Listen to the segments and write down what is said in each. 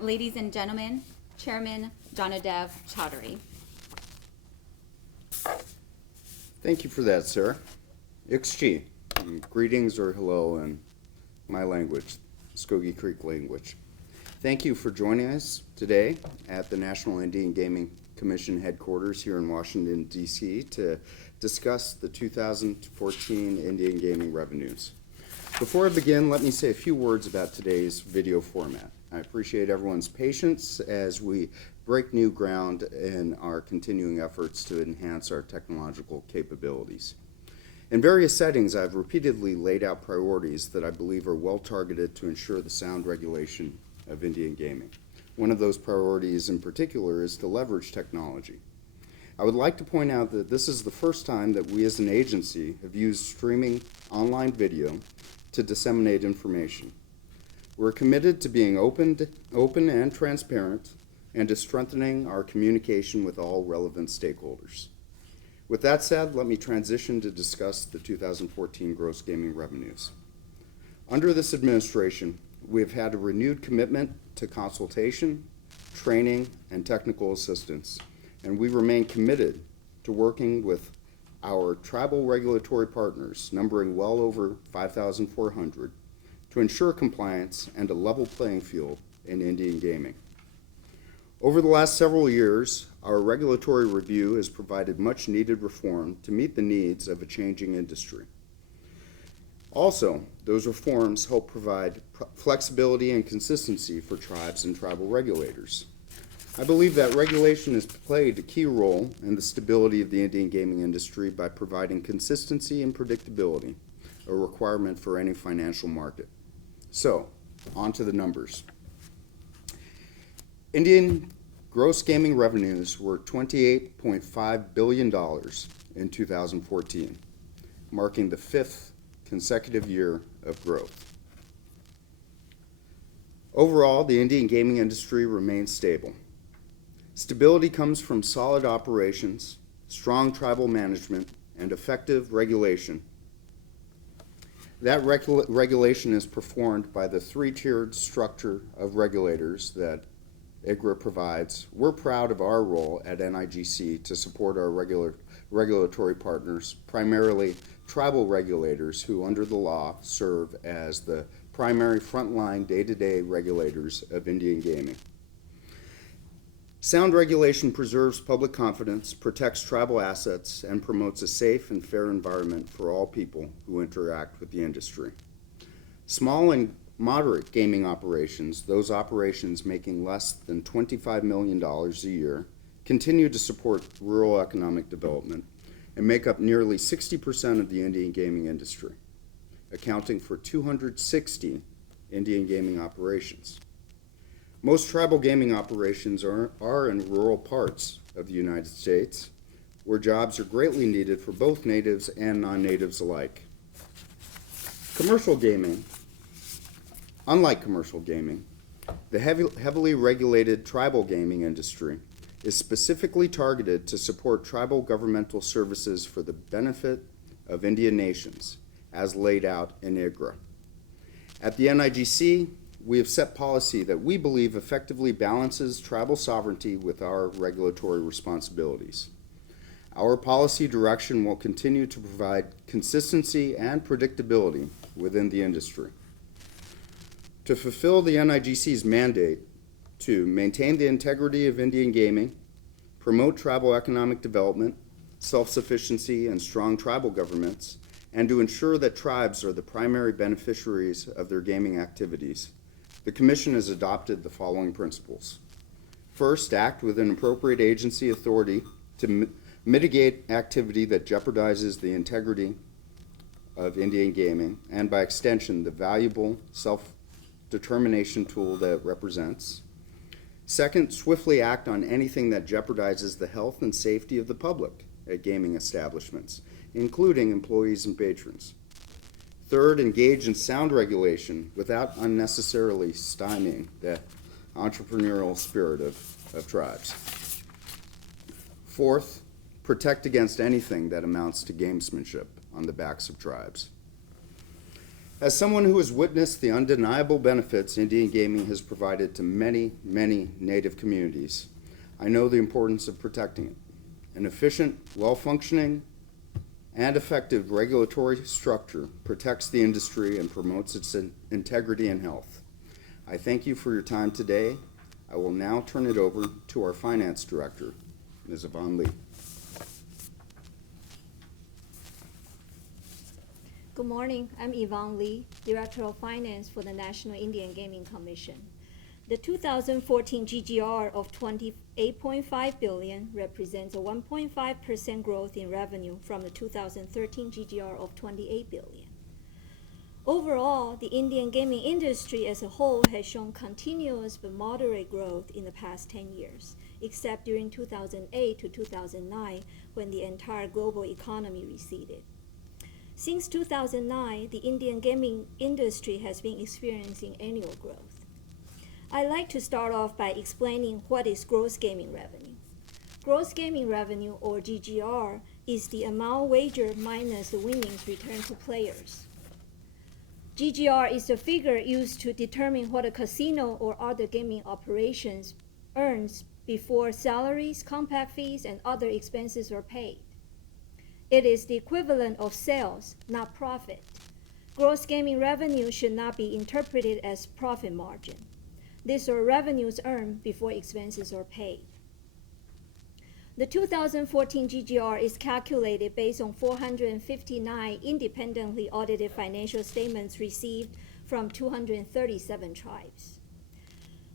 Ladies and gentlemen, Chairman Jonodev Chaudhuri. Thank you for that, sir. XG, greetings or hello in my language, Skokie Creek language. Thank you for joining us today at the National Indian Gaming Commission headquarters here in Washington, D.C. to discuss the 2014 Indian gaming revenues. Before I begin, let me say a few words about today's video format. I appreciate everyone's patience as we break new ground in our continuing efforts to enhance our technological capabilities. In various settings, I've repeatedly laid out priorities that I believe are well targeted to ensure the sound regulation of Indian gaming. One of those priorities in particular is to leverage technology. I would like to point out that this is the first time that we as an agency have used streaming online video to disseminate information. We're committed to being open and transparent and to strengthening our communication with all relevant stakeholders. With that said, let me transition to discuss the 2014 gross gaming revenues. Under this administration, we have had a renewed commitment to consultation, training, and technical assistance, and we remain committed to working with our tribal regulatory partners, numbering well over 5,400, to ensure compliance and a level playing field in Indian gaming. Over the last several years, our regulatory review has provided much needed reform to meet the needs of a changing industry. Also, those reforms help provide flexibility and consistency for tribes and tribal regulators. I believe that regulation has played a key role in the stability of the Indian gaming industry by providing consistency and predictability, a requirement for any financial market. So, on to the numbers. Indian gross gaming revenues were $28.5 billion in 2014, marking the fifth consecutive year of growth. Overall, the Indian gaming industry remains stable. Stability comes from solid operations, strong tribal management, and effective regulation. That regulation is performed by the three-tiered structure of regulators that IGRA provides. We're proud of our role at NIGC to support our regulatory partners, primarily tribal regulators who, under the law, serve as the primary frontline day-to-day regulators of Indian gaming. Sound regulation preserves public confidence, protects tribal assets, and promotes a safe and fair environment for all people who interact with the industry. Small and moderate gaming operations, those operations making less than $25 million a year, continue to support rural economic development and make up nearly 60% of the Indian gaming industry, accounting for 260 Indian gaming operations. Most tribal gaming operations are in rural parts of the United States, where jobs are greatly needed for both natives and non-natives alike. Commercial gaming, unlike commercial gaming, the heavily regulated tribal gaming industry is specifically targeted to support tribal governmental services for the benefit of Indian nations, as laid out in IGRA. At the NIGC, we have set policy that we believe effectively balances tribal sovereignty with our regulatory responsibilities. Our policy direction will continue to provide consistency and predictability within the industry. To fulfill the NIGC's mandate to maintain the integrity of Indian gaming, promote tribal economic development, self-sufficiency, and strong tribal governments, and to ensure that tribes are the primary beneficiaries of their gaming activities, the Commission has adopted the following principles. First, act with an appropriate agency authority to mitigate activity that jeopardizes the integrity of Indian gaming and, by extension, the valuable self-determination tool that it represents. Second, swiftly act on anything that jeopardizes the health and safety of the public at gaming establishments, including employees and patrons. Third, engage in sound regulation without unnecessarily stymieing the entrepreneurial spirit of tribes. Fourth, protect against anything that amounts to gamesmanship on the backs of tribes. As someone who has witnessed the undeniable benefits Indian gaming has provided to many, many Native communities, I know the importance of protecting it. An efficient, well-functioning, and effective regulatory structure protects the industry and promotes its integrity and health. I thank you for your time today. I will now turn it over to our Finance Director, Ms. Yvonne Lee. Good morning. I'm Yvonne Lee, Director of Finance for the National Indian Gaming Commission. The 2014 GGR of $28.5 billion represents a 1.5% growth in revenue from the 2013 GGR of $28 billion. Overall, the Indian gaming industry as a whole has shown continuous but moderate growth in the past 10 years, except during 2008 to 2009 when the entire global economy receded. Since 2009, the Indian gaming industry has been experiencing annual growth. I'd like to start off by explaining what is gross gaming revenue. Gross gaming revenue, or GGR, is the amount wagered minus the winnings returned to players. GGR is the figure used to determine what a casino or other gaming operations earns before salaries, compact fees, and other expenses are paid. It is the equivalent of sales, not profit. Gross gaming revenue should not be interpreted as profit margin. These are revenues earned before expenses are paid. The 2014 GGR is calculated based on 459 independently audited financial statements received from 237 tribes.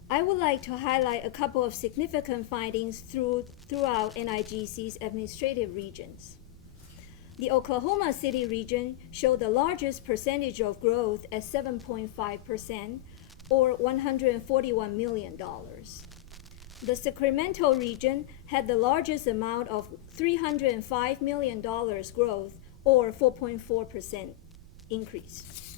I would like to highlight a couple of significant findings throughout NIGC's administrative regions. The Oklahoma City region showed the largest percentage of growth at 7.5%, or $141 million. The Sacramento region had the largest amount of $305 million growth, or 4.4% increase.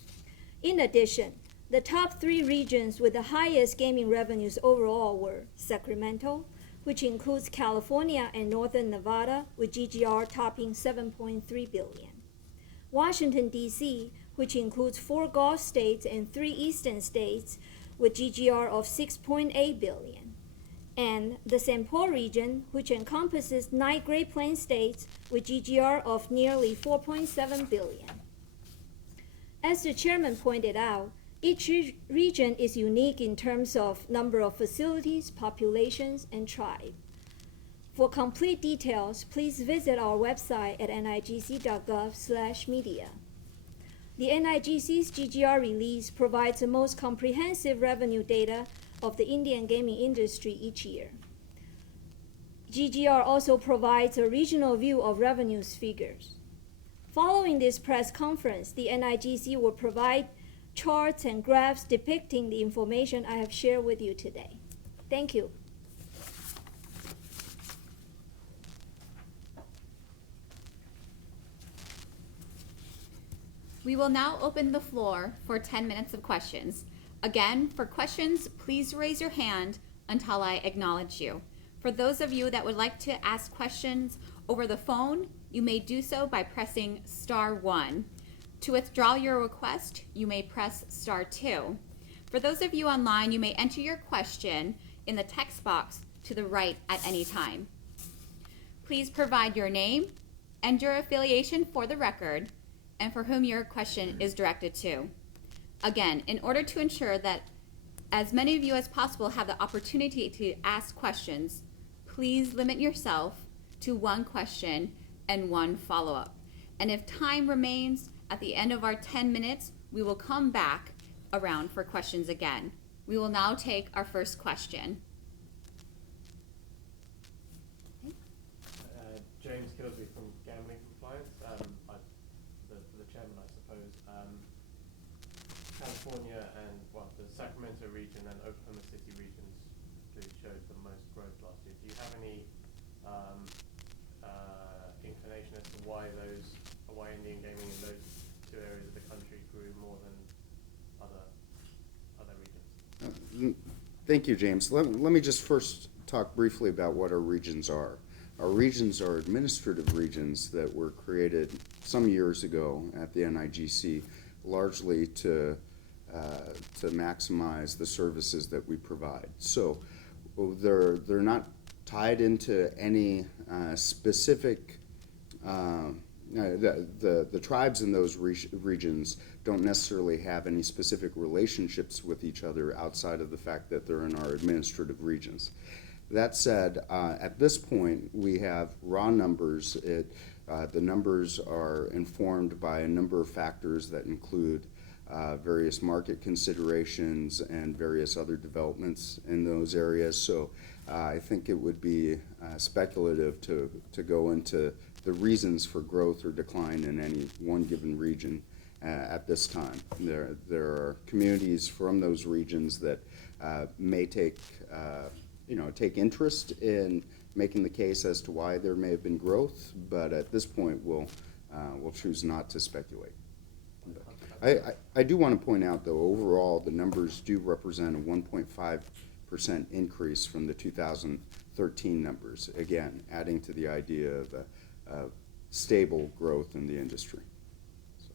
In addition, the top 3 regions with the highest gaming revenues overall were Sacramento, which includes California and Northern Nevada, with GGR topping $7.3 billion. Washington, D.C., which includes 4 Gulf states and 3 Eastern states, with GGR of $6.8 billion. And the St. Paul region, which encompasses 9 Great Plains states, with GGR of nearly $4.7 billion. As the chairman pointed out, each region is unique in terms of number of facilities, populations, and tribe. For complete details, please visit our website at nigc.gov/media. The NIGC's GGR release provides the most comprehensive revenue data of the Indian gaming industry each year. GGR also provides a regional view of revenues figures. Following this press conference, the NIGC will provide charts and graphs depicting the information I have shared with you today. Thank you. We will now open the floor for 10 minutes of questions. Again, for questions, please raise your hand until I acknowledge you. For those of you that would like to ask questions over the phone, you may do so by pressing *1. To withdraw your request, you may press *2. For those of you online, you may enter your question in the text box to the right at any time. Please provide your name and your affiliation for the record and for whom your question is directed to. Again, in order to ensure that as many of you as possible have the opportunity to ask questions, please limit yourself to 1 question and 1 follow-up. And if time remains at the end of our 10 minutes, we will come back around for questions again. We will now take our first question. James Chaudhuri from Gambling Compliance. The chairman, I suppose. California and the Sacramento region and Oklahoma City regions clearly showed the most growth last year. Do you have any inclination as to why Indian gaming in those 2 areas of the country grew more than other regions? Thank you, James. Let me just first talk briefly about what our regions are. Our regions are administrative regions that were created some years ago at the NIGC largely to maximize the services that we provide. So they're not tied into any specific. The tribes in those regions don't necessarily have any specific relationships with each other outside of the fact that they're in our administrative regions. That said, at this point, we have raw numbers. The numbers are informed by a number of factors that include various market considerations and various other developments in those areas. So I think it would be speculative to go into the reasons for growth or decline in any one given region at this time. There are communities from those regions that may take interest in making the case as to why there may have been growth, but at this point we'll choose not to speculate. I do want to point out, though, overall the numbers do represent a 1.5% increase from the 2013 numbers, again adding to the idea of stable growth in the industry. So,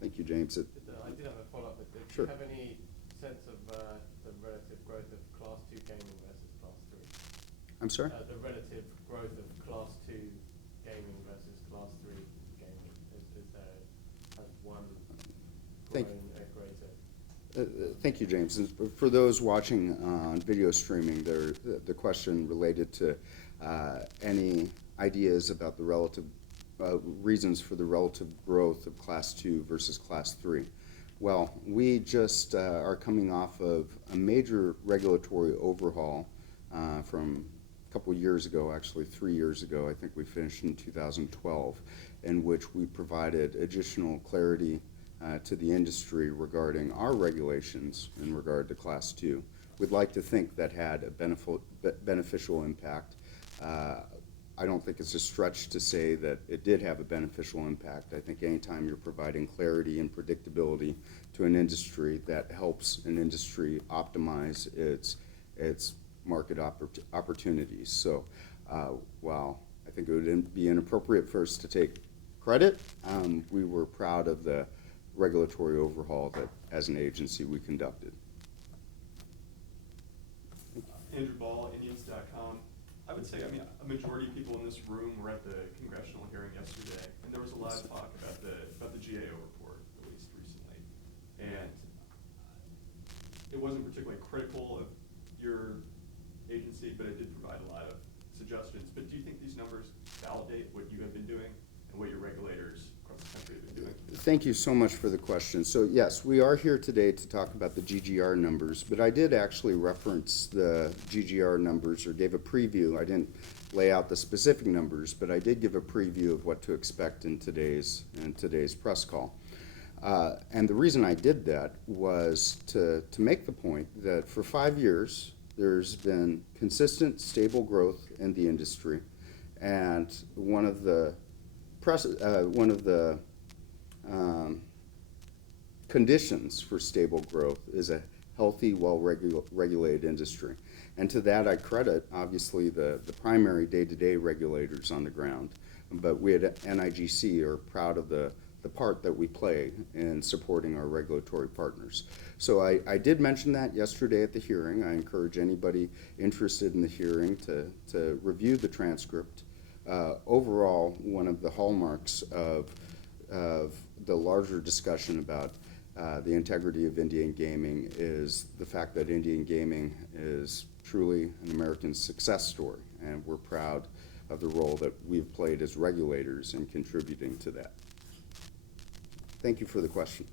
thank you, James. I did have a follow-up. Do Sure. you have any sense of the relative growth of Class 2 gaming versus Class 3? I'm sorry? The relative growth of Class 2 gaming versus Class 3 gaming. Has one grown greater? Thank you, James. And for those watching on video streaming, the question related to any ideas about the relative reasons for the relative growth of Class 2 versus Class 3. Well, we just are coming off of a major regulatory overhaul from a couple years ago, actually 3 years ago. I think we finished in 2012, in which we provided additional clarity to the industry regarding our regulations in regard to Class 2. We'd like to think that had a beneficial impact. I don't think it's a stretch to say that it did have a beneficial impact. I think anytime you're providing clarity and predictability to an industry, that helps an industry optimize its market opportunities. So while I think it would be inappropriate for us to take credit, we were proud of the regulatory overhaul that, as an agency, we conducted. Andrew Ball, Indians.com. I would say, a majority of people in this room were at the congressional hearing yesterday, and there was a lot of talk about the GAO report released recently. And it wasn't particularly critical of your agency, but it did provide a lot of suggestions. But do you think these numbers validate what you have been doing and what your regulators across the country have been doing? Thank you so much for the question. So yes, we are here today to talk about the GGR numbers, but I did actually reference the GGR numbers, or gave a preview. I didn't lay out the specific numbers, but I did give a preview of what to expect in today's press call. And the reason I did that was to make the point that for 5 years, there's been consistent, stable growth in the industry, and one of the conditions for stable growth is a healthy, well-regulated industry. And to that I credit, obviously, the primary day-to-day regulators on the ground. But we at NIGC are proud of the part that we play in supporting our regulatory partners. So I did mention that yesterday at the hearing. I encourage anybody interested in the hearing to review the transcript. Overall, one of the hallmarks of the larger discussion about the integrity of Indian gaming is the fact that Indian gaming is truly an American success story, and we're proud of the role that we've played as regulators in contributing to that. Thank you for the question.